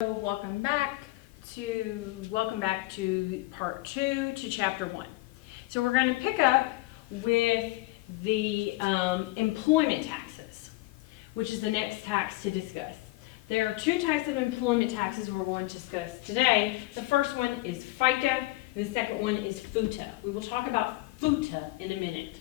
So welcome back to part 2 to chapter 1. So we're going to pick up with the employment taxes, which is the next tax to discuss. There are two types of employment taxes we're going to discuss today. The first one is FICA, and the second one is FUTA. We will talk about FUTA in a minute.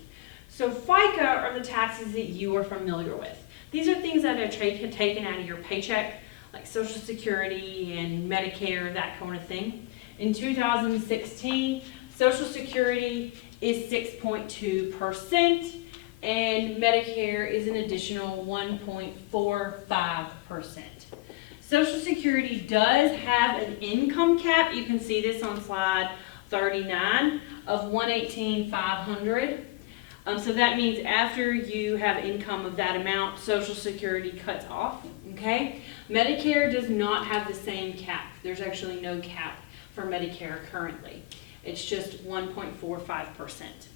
So FICA are the taxes that you are familiar with. These are things that are taken out of your paycheck, like Social Security and Medicare, that kind of thing. In 2016, Social Security is 6.2%, and Medicare is an additional 1.45%. Social Security does have an income cap. You can see this on slide 39 of $118,500. So that means after you have income of that amount, Social Security cuts off, okay? Medicare does not have the same cap. There's actually no cap for Medicare currently. It's just 1.45%.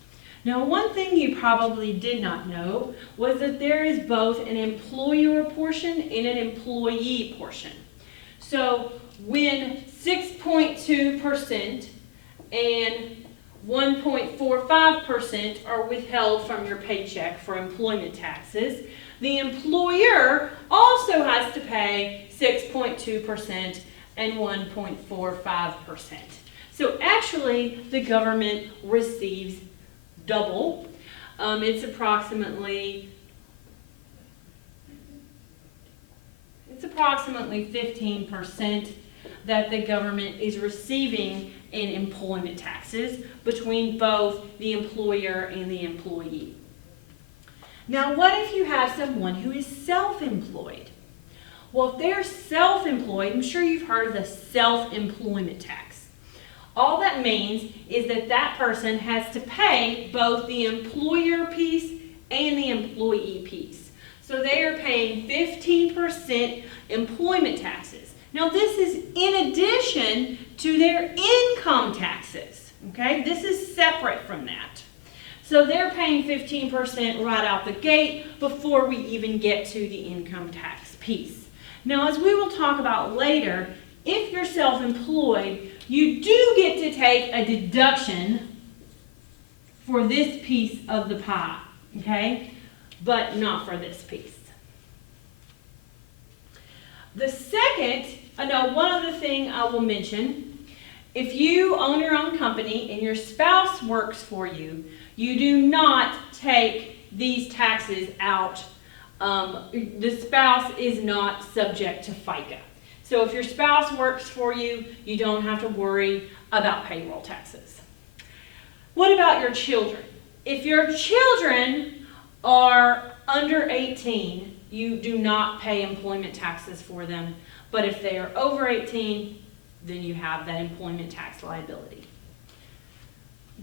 Now, one thing you probably did not know was that there is both an employer portion and an employee portion. So when 6.2% and 1.45% are withheld from your paycheck for employment taxes, the employer also has to pay 6.2% and 1.45%. So actually, the government receives double. It's approximately 15% that the government is receiving in employment taxes between both the employer and the employee. Now, what if you have someone who is self-employed? Well, if they're self-employed, I'm sure you've heard of the self-employment tax. All that means is that that person has to pay both the employer piece and the employee piece. So they are paying 15% employment taxes. Now, this is in addition to their income taxes, okay? This is separate from that. So they're paying 15% right out the gate before we even get to the income tax piece. Now, as we will talk about later, if you're self-employed, you do get to take a deduction for this piece of the pie, okay? But not for this piece. The second, one other thing I will mention, if you own your own company and your spouse works for you, you do not take these taxes out. The spouse is not subject to FICA. So if your spouse works for you, you don't have to worry about payroll taxes. What about your children? If your children are under 18, you do not pay employment taxes for them. But if they are over 18, then you have that employment tax liability.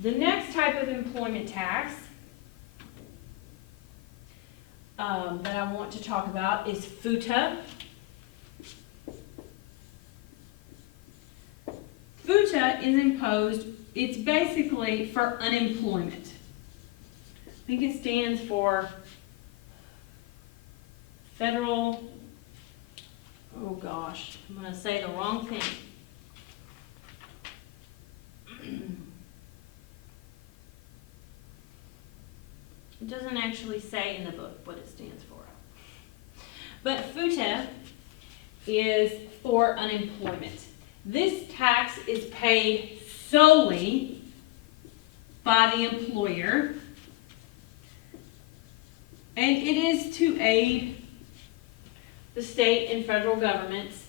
The next type of employment tax that I want to talk about is FUTA. FUTA is imposed, it's basically for unemployment. I think it stands for federal, oh gosh, I'm going to say the wrong thing. It doesn't actually say in the book what it stands for. But FUTA is for unemployment. This tax is paid solely by the employer, and it is to aid the state and federal governments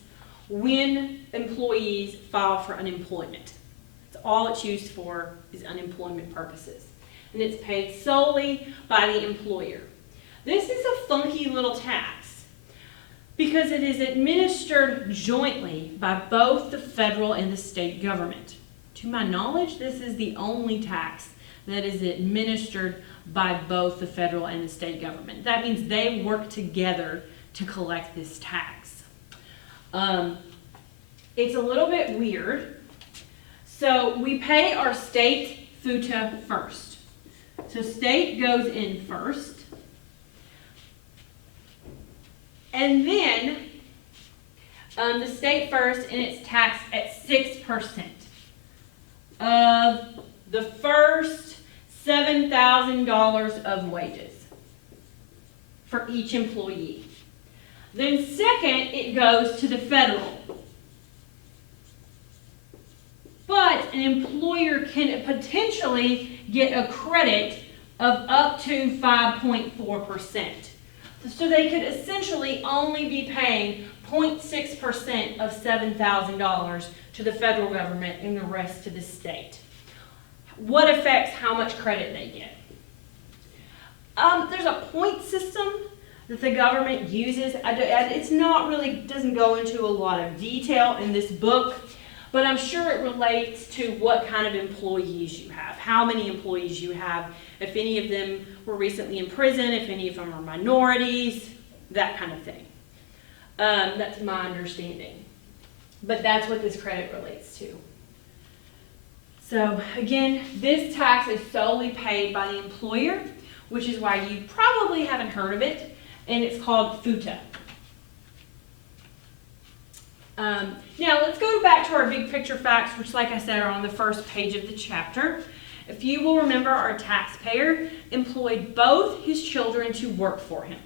when employees file for unemployment. That's all it's used for, is unemployment purposes. And it's paid solely by the employer. This is a funky little tax because it is administered jointly by both the federal and the state government. To my knowledge, this is the only tax that is administered by both the federal and the state government. That means they work together to collect this tax. It's a little bit weird. So we pay our state FUTA first. So state goes in first. And then The state first, and it's taxed at 6% of the first $7,000 of wages for each employee. Then second, it goes to the federal. But an employer can potentially get a credit of up to 5.4%. So they could essentially only be paying 0.6% of $7,000 to the federal government and the rest to the state. What affects how much credit they get? There's a point system that the government uses. It's not really, doesn't go into a lot of detail in this book, but I'm sure it relates to what kind of employees you have, how many employees you have, if any of them were recently in prison, if any of them are minorities, that kind of thing. That's my understanding. But that's what this credit relates to. So again, this tax is solely paid by the employer, which is why you probably haven't heard of it, and it's called FUTA. Now let's go back to our big picture facts, which like I said are on the first page of the chapter. If you will remember, our taxpayer employed both his children to work for him.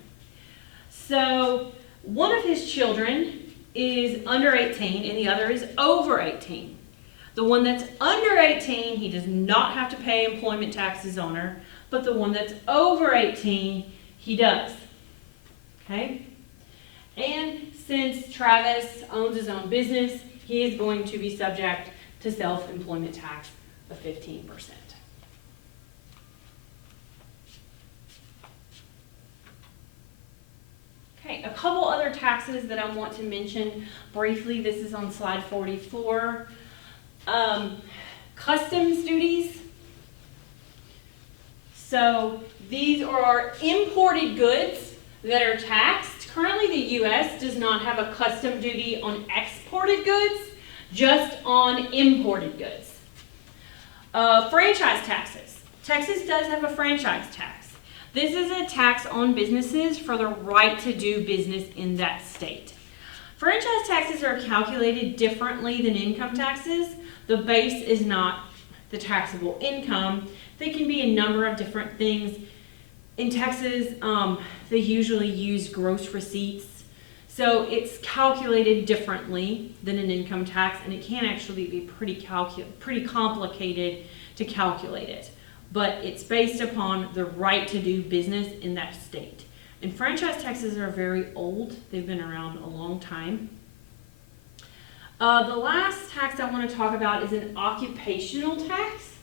So one of his children is under 18 and the other is over 18. The one that's under 18, he does not have to pay employment taxes on her, but the one that's over 18, he does. Okay? And since Travis owns his own business, he is going to be subject to self-employment tax of 15%. Okay, a couple other taxes that I want to mention briefly. This is on slide 44. Customs duties. So these are imported goods that are taxed. Currently the U.S. does not have a custom duty on exported goods, just on imported goods. Franchise taxes. Texas does have a franchise tax. This is a tax on businesses for the right to do business in that state. Franchise taxes are calculated differently than income taxes. The base is not the taxable income. They can be a number of different things. In Texas, they usually use gross receipts. So it's calculated differently than an income tax, and it can actually be pretty complicated to calculate it. But it's based upon the right to do business in that state. And franchise taxes are very old. They've been around a long time. The last tax I want to talk about is an occupational tax.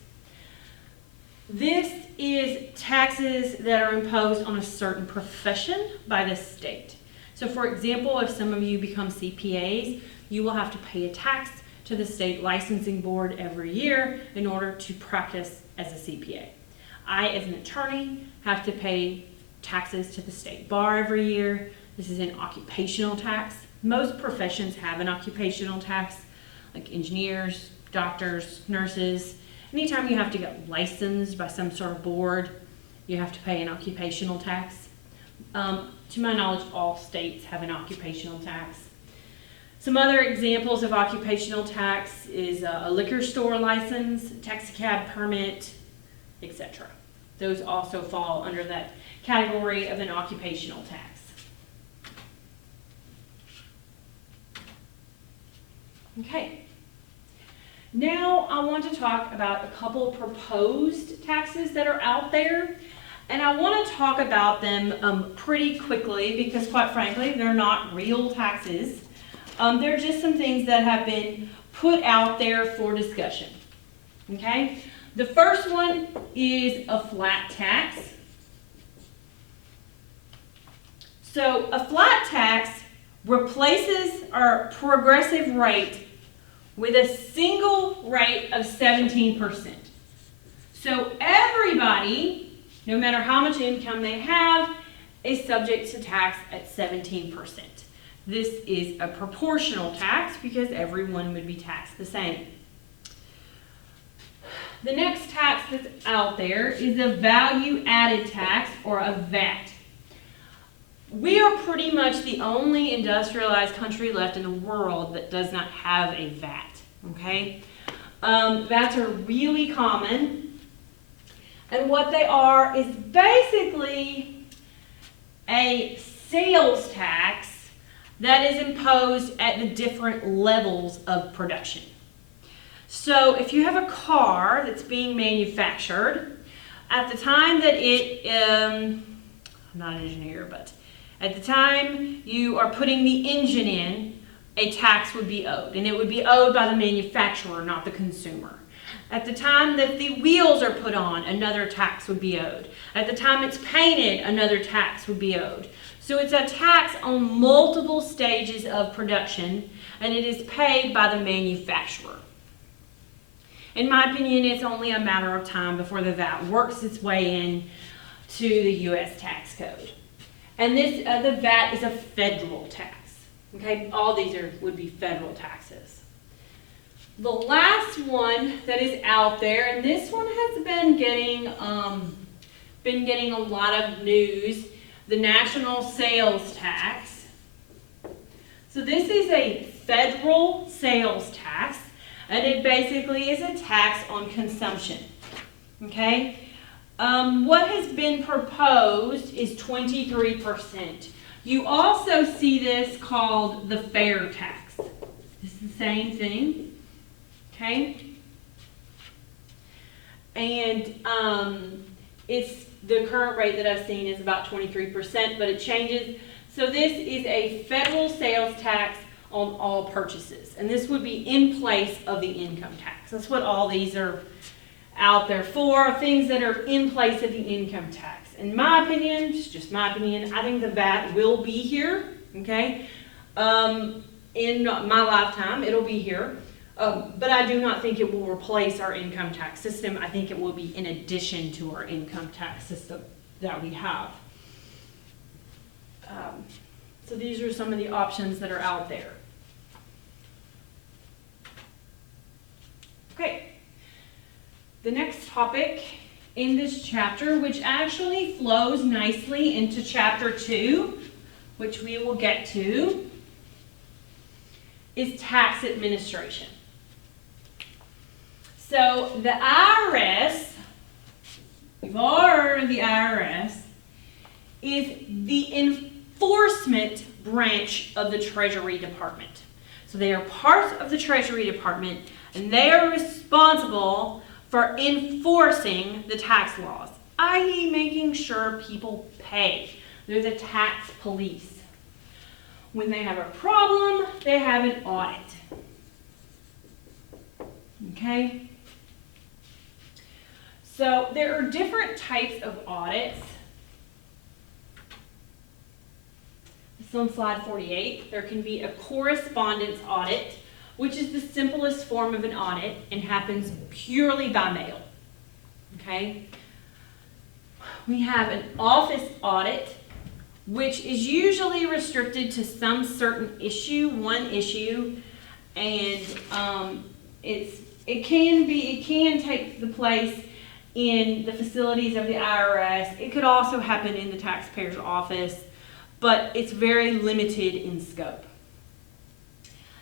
This is taxes that are imposed on a certain profession by the state. So for example, if some of you become CPAs, you will have to pay a tax to the state licensing board every year in order to practice as a CPA. I, as an attorney, have to pay taxes to the state bar every year. This is an occupational tax. Most professions have an occupational tax, like engineers, doctors, nurses. Anytime you have to get licensed by some sort of board, you have to pay an occupational tax. To my knowledge, all states have an occupational tax. Some other examples of occupational tax is a liquor store license, taxi cab permit, etc. Those also fall under that category of an occupational tax. Okay. Now I want to talk about a couple proposed taxes that are out there, and I want to talk about them pretty quickly because quite frankly they're not real taxes. They're just some things that have been put out there for discussion. Okay? The first one is a flat tax. So a flat tax replaces our progressive rate with a single rate of 17%. So everybody, no matter how much income they have, is subject to tax at 17%. This is a proportional tax because everyone would be taxed the same. The next tax that's out there is a value-added tax, or a VAT. We are pretty much the only industrialized country left in the world that does not have a VAT, okay? VATs are really common, and what they are is basically a sales tax that is imposed at the different levels of production. So if you have a car that's being manufactured, at the time that I'm not an engineer, but at the time you are putting the engine in, a tax would be owed, and it would be owed by the manufacturer, not the consumer. At the time that the wheels are put on, another tax would be owed. At the time it's painted, another tax would be owed. So it's a tax on multiple stages of production, and it is paid by the manufacturer. In my opinion, it's only a matter of time before the VAT works its way in to the U.S. tax code. And this, the VAT is a federal tax. Okay, all these would be federal taxes. The last one that is out there, and this one has been getting a lot of news, the national sales tax. So this is a federal sales tax, and it basically is a tax on consumption. Okay. What has been proposed is 23%. You also see this called the fair tax. It's the same thing, okay? And it's the current rate that I've seen is about 23%, but it changes. So this is a federal sales tax on all purchases, and this would be in place of the income tax. That's what all these are out there for, things that are in place of the income tax. In my opinion, it's just my opinion, I think the VAT will be here, okay? In my lifetime, it'll be here. But I do not think it will replace our income tax system. I think it will be in addition to our income tax system that we have. So these are some of the options that are out there. Okay. The next topic in this chapter, which actually flows nicely into chapter 2, which we will get to, is tax administration. So the IRS, we've all heard of the IRS, is the enforcement branch of the Treasury Department. So they are part of the Treasury Department, and they are responsible for enforcing the tax laws, i.e. making sure people pay. They're the tax police. When they have a problem, they have an audit. Okay? So there are different types of audits. This is on slide 48. There can be a correspondence audit, which is the simplest form of an audit and happens purely by mail. Okay? We have an office audit, which is usually restricted to some certain issue, one issue, and it can take the place in the facilities of the IRS. It could also happen in the taxpayer's office, but it's very limited in scope.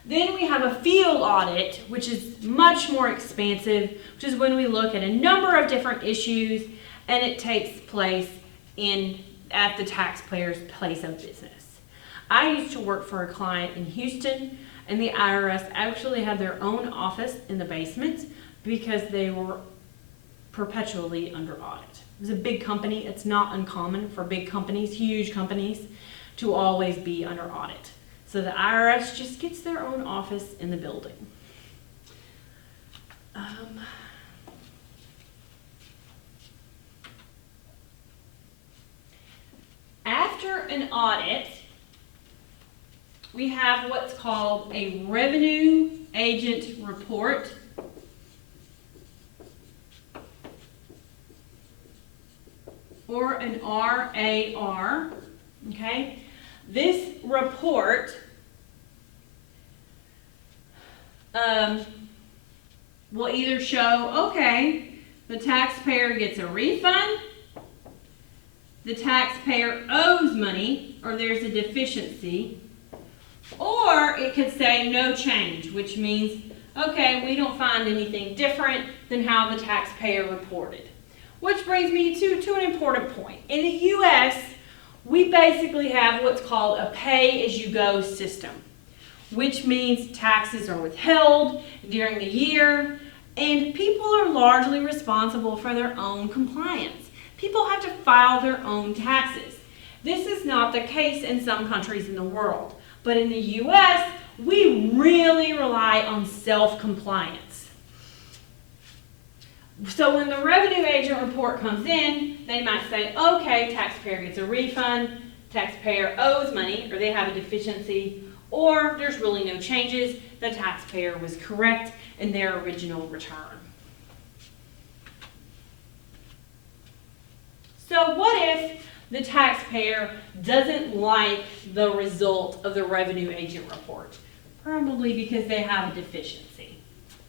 Then we have a field audit, which is much more expansive, which is when we look at a number of different issues, and it takes place at the taxpayer's place of business. I used to work for a client in Houston, and the IRS actually had their own office in the basement because they were perpetually under audit. It was a big company. It's not uncommon for big companies, huge companies, to always be under audit. So the IRS just gets their own office in the building. After an audit, we have what's called a revenue agent report. Or an RAR, okay? This report will either show, okay, the taxpayer gets a refund, the taxpayer owes money, or there's a deficiency, or it could say no change, which means, okay, we don't find anything different than how the taxpayer reported. Which brings me to an important point. In the U.S., we basically have what's called a pay-as-you-go system, which means taxes are withheld during the year, and people are largely responsible for their own compliance. People have to file their own taxes. This is not the case in some countries in the world, but in the U.S., we really rely on self-compliance. So when the revenue agent report comes in, they might say, okay, taxpayer gets a refund, taxpayer owes money, or they have a deficiency, or there's really no changes, the taxpayer was correct in their original return. So what if the taxpayer doesn't like the result of the revenue agent report? Probably because they have a deficiency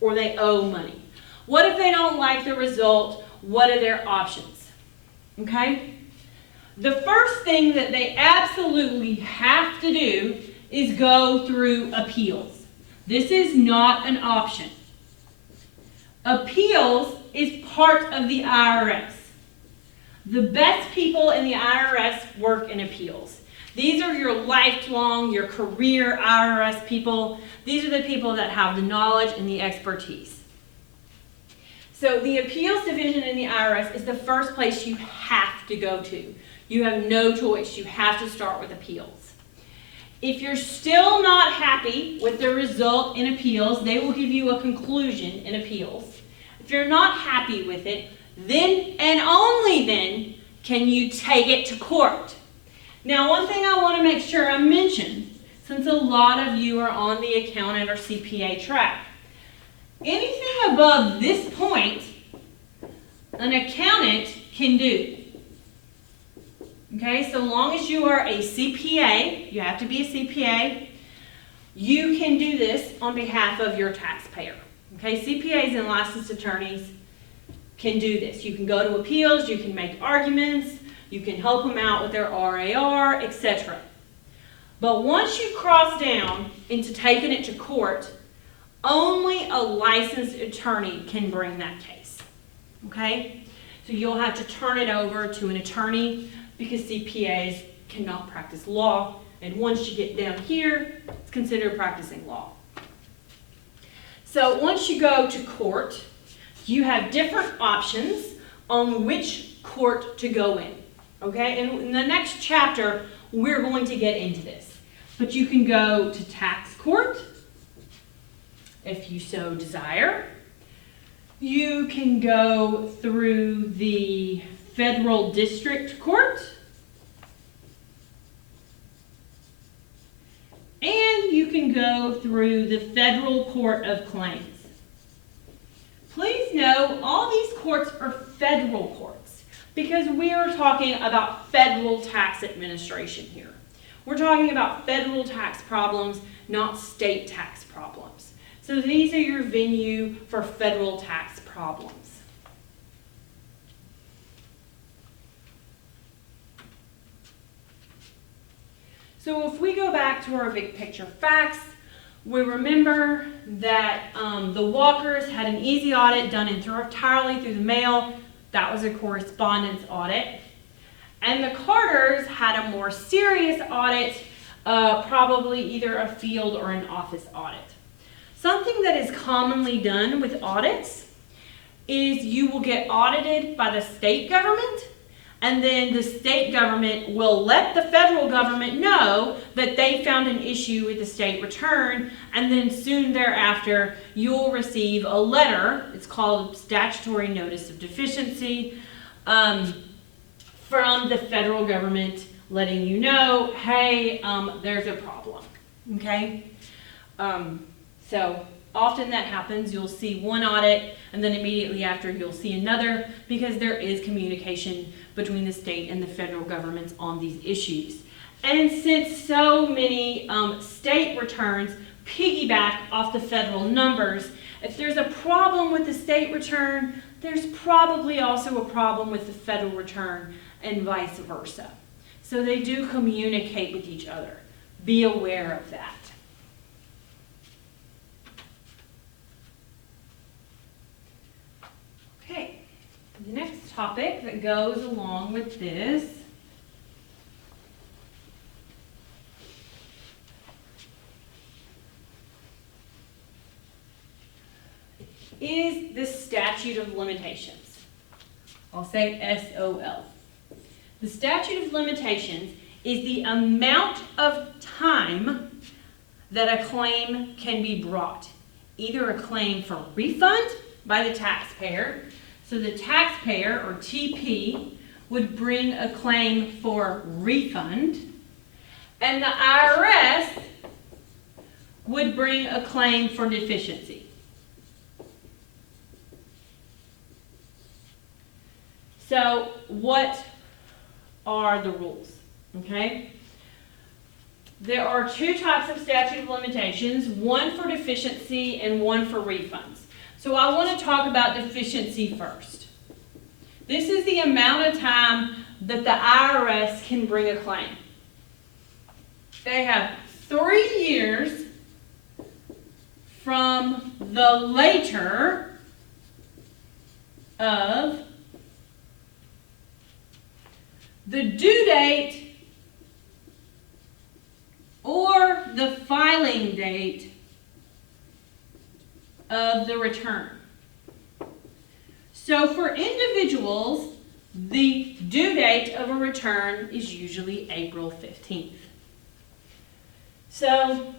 or they owe money. What if they don't like the result? What are their options? Okay? The first thing that they absolutely have to do is go through appeals. This is not an option. Appeals is part of the IRS. The best people in the IRS work in appeals. These are your lifelong, your career IRS people. These are the people that have the knowledge and the expertise. So the appeals division in the IRS is the first place you have to go to. You have no choice. You have to start with appeals. If you're still not happy with the result in appeals, they will give you a conclusion in appeals. If you're not happy with it, then and only then can you take it to court. Now, one thing I want to make sure I mention, since a lot of you are on the accountant or CPA track, anything above this point, an accountant can do. Okay, so long as you are a CPA, you have to be a CPA, you can do this on behalf of your taxpayer. Okay, CPAs and licensed attorneys can do this. You can go to appeals, you can make arguments, you can help them out with their RAR, etc. But once you cross down into taking it to court, only a licensed attorney can bring that case. Okay? So you'll have to turn it over to an attorney because CPAs cannot practice law. And once you get down here, it's considered practicing law. So once you go to court, you have different options on which court to go in. Okay? And in the next chapter, we're going to get into this. But you can go to tax court, if you so desire. You can go through the federal district court. And you can go through the federal court of claims. Please know all these courts are federal courts because we are talking about federal tax administration here. We're talking about federal tax problems, not state tax problems. So these are your venue for federal tax problems. So if we go back to our big picture facts, we remember that the Walkers had an easy audit done entirely through the mail. That was a correspondence audit. And the Carters had a more serious audit, probably either a field or an office audit. Something that is commonly done with audits is you will get audited by the state government, and then the state government will let the federal government know that they found an issue with the state return, and then soon thereafter you'll receive a letter, it's called statutory notice of deficiency, from the federal government letting you know, hey, there's a problem, okay? So often that happens. You'll see one audit and then immediately after you'll see another because there is communication between the state and the federal governments on these issues. And since so many state returns piggyback off the federal numbers, if there's a problem with the state return, there's probably also a problem with the federal return. and vice versa. So they do communicate with each other. Be aware of that. Okay, the next topic that goes along with this is the statute of limitations. I'll say SOL. The statute of limitations is the amount of time that a claim can be brought. Either a claim for refund by the taxpayer, so the taxpayer, or TP, would bring a claim for refund, and the IRS would bring a claim for deficiency. So what are the rules? Okay? There are two types of statute of limitations, one for deficiency and one for refunds. So I want to talk about deficiency first. This is the amount of time that the IRS can bring a claim. They have 3 years from the later of the due date or the filing date of the return. So for individuals, the due date of a return is usually April 15th. So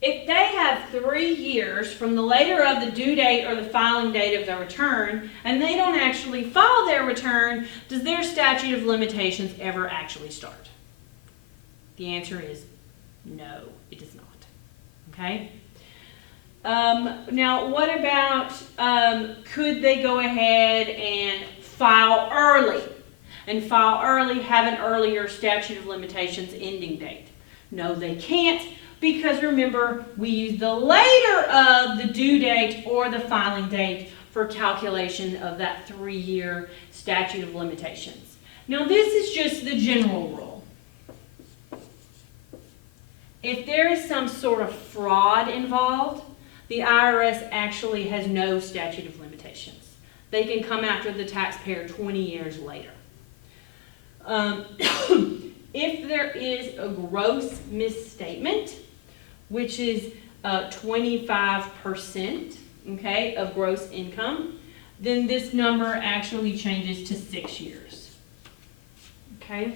if they have 3 years from the later of the due date or the filing date of the return, and they don't actually file their return, does their statute of limitations ever actually start? The answer is no, it does not. Okay? Now, what about, could they go ahead and file early? And file early, have an earlier statute of limitations ending date? No, they can't. Because remember, we use the later of the due date or the filing date for calculation of that 3-year statute of limitations. Now this is just the general rule. If there is some sort of fraud involved, the IRS actually has no statute of limitations. They can come after the taxpayer 20 years later. If there is a gross misstatement, which is 25%, okay, of gross income, then this number actually changes to 6 years. Okay?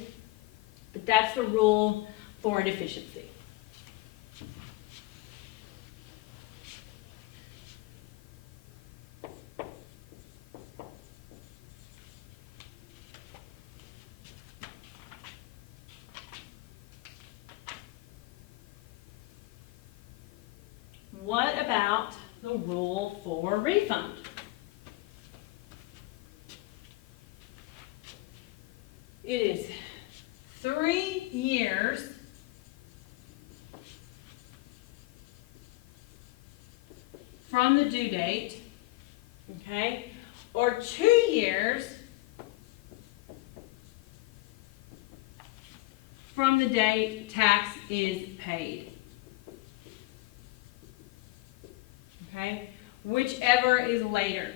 But that's the rule for a deficiency. What about the rule for refund? It is 3 years from the due date, okay, or 2 years from the date tax is paid. Okay, whichever is later.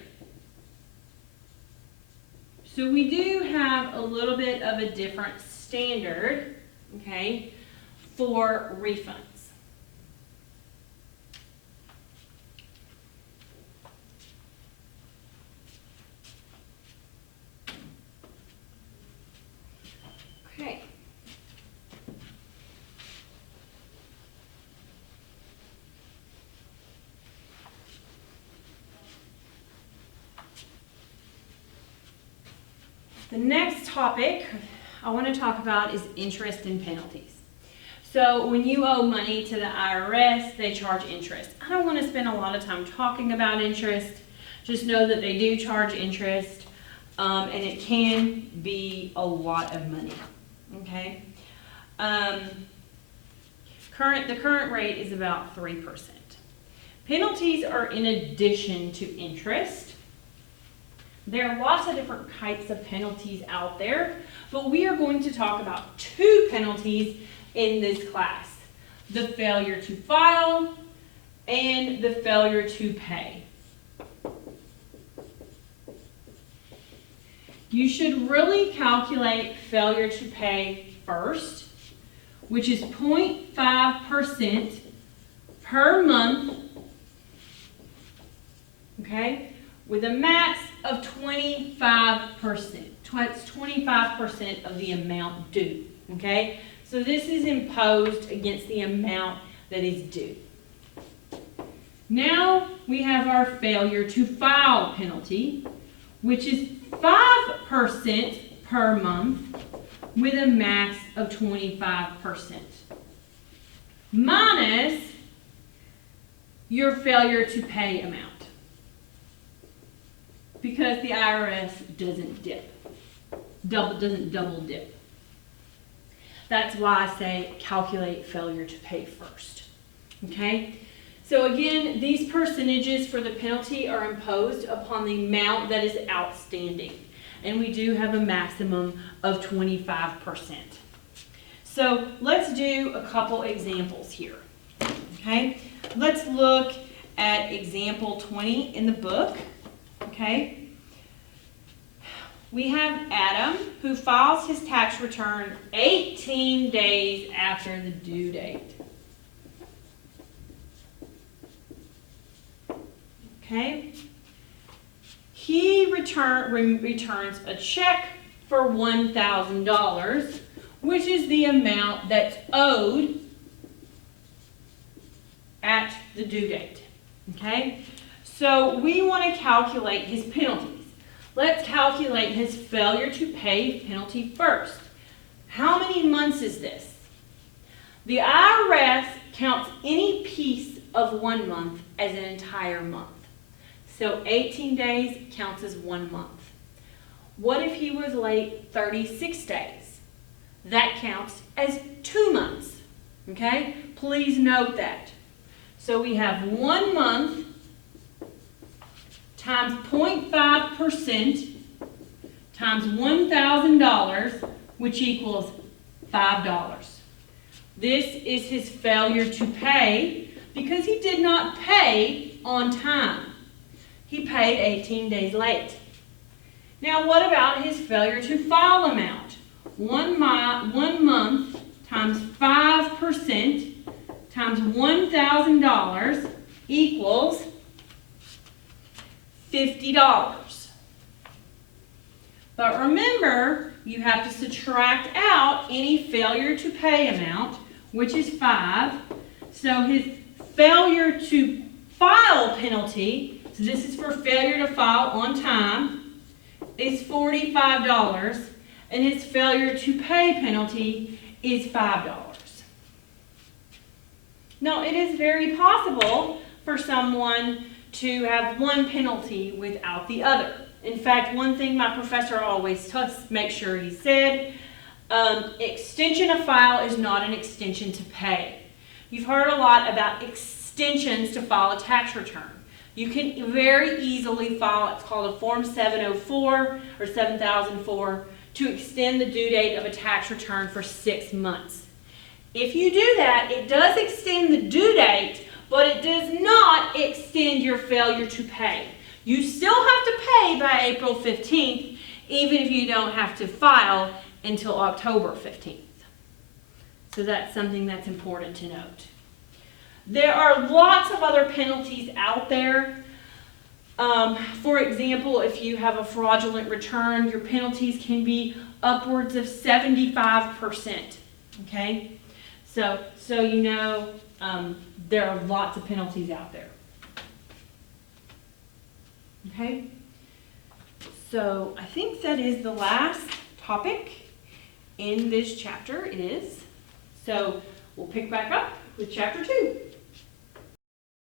So we do have a little bit of a different standard, okay, for refunds. Okay. The next topic I want to talk about is interest and penalties. So when you owe money to the IRS, they charge interest. I don't want to spend a lot of time talking about interest. Just know that they do charge interest, and it can be a lot of money. Okay. The current rate is about 3%. Penalties are in addition to interest. There are lots of different types of penalties out there, but we are going to talk about two penalties in this class: the failure to file and the failure to pay. You should really calculate failure to pay first, which is 0.5% per month, okay, with a max of 25%. It's 25% of the amount due, okay? So this is imposed against the amount that is due. Now we have our failure to file penalty, which is 5% per month with a max of 25%, minus your failure to pay amount, because the IRS doesn't double dip. That's why I say calculate failure to pay first. Okay? So again, these percentages for the penalty are imposed upon the amount that is outstanding. And we do have a maximum of 25%. So let's do a couple examples here. Okay? Let's look at example 20 in the book. Okay? We have Adam, who files his tax return 18 days after the due date. Okay? He returns a check for $1,000, which is the amount that's owed at the due date. Okay? So we want to calculate his penalties. Let's calculate his failure to pay penalty first. How many months is this? The IRS counts any piece of 1 month as an entire month. So 18 days counts as 1 month. What if he was late 36 days? That counts as 2 months. Okay? Please note that. So we have 1 month times 0.5% times $1,000, which equals $5. This is his failure to pay because he did not pay on time. He paid 18 days late. Now what about his failure to file amount? 1 month times 5% times $1,000 equals $50. But remember, you have to subtract out any failure to pay amount, which is 5. So his failure to file penalty, so this is for failure to file on time, is $45. And his failure to pay penalty is $5. Now, it is very possible for someone to have one penalty without the other. In fact, one thing my professor always makes sure he said, extension of file is not an extension to pay. You've heard a lot about extensions to file a tax return. You can very easily file, it's called a Form 704 or 7004, to extend the due date of a tax return for 6 months. If you do that, it does extend the due date, but it does not extend your failure to pay. You still have to pay by April 15th, even if you don't have to file until October 15th. So that's something that's important to note. There are lots of other penalties out there. For example, if you have a fraudulent return, your penalties can be upwards of 75%. Okay? So you know, there are lots of penalties out there. Okay? So I think that is the last topic in this chapter. It is. So we'll pick back up with chapter 2.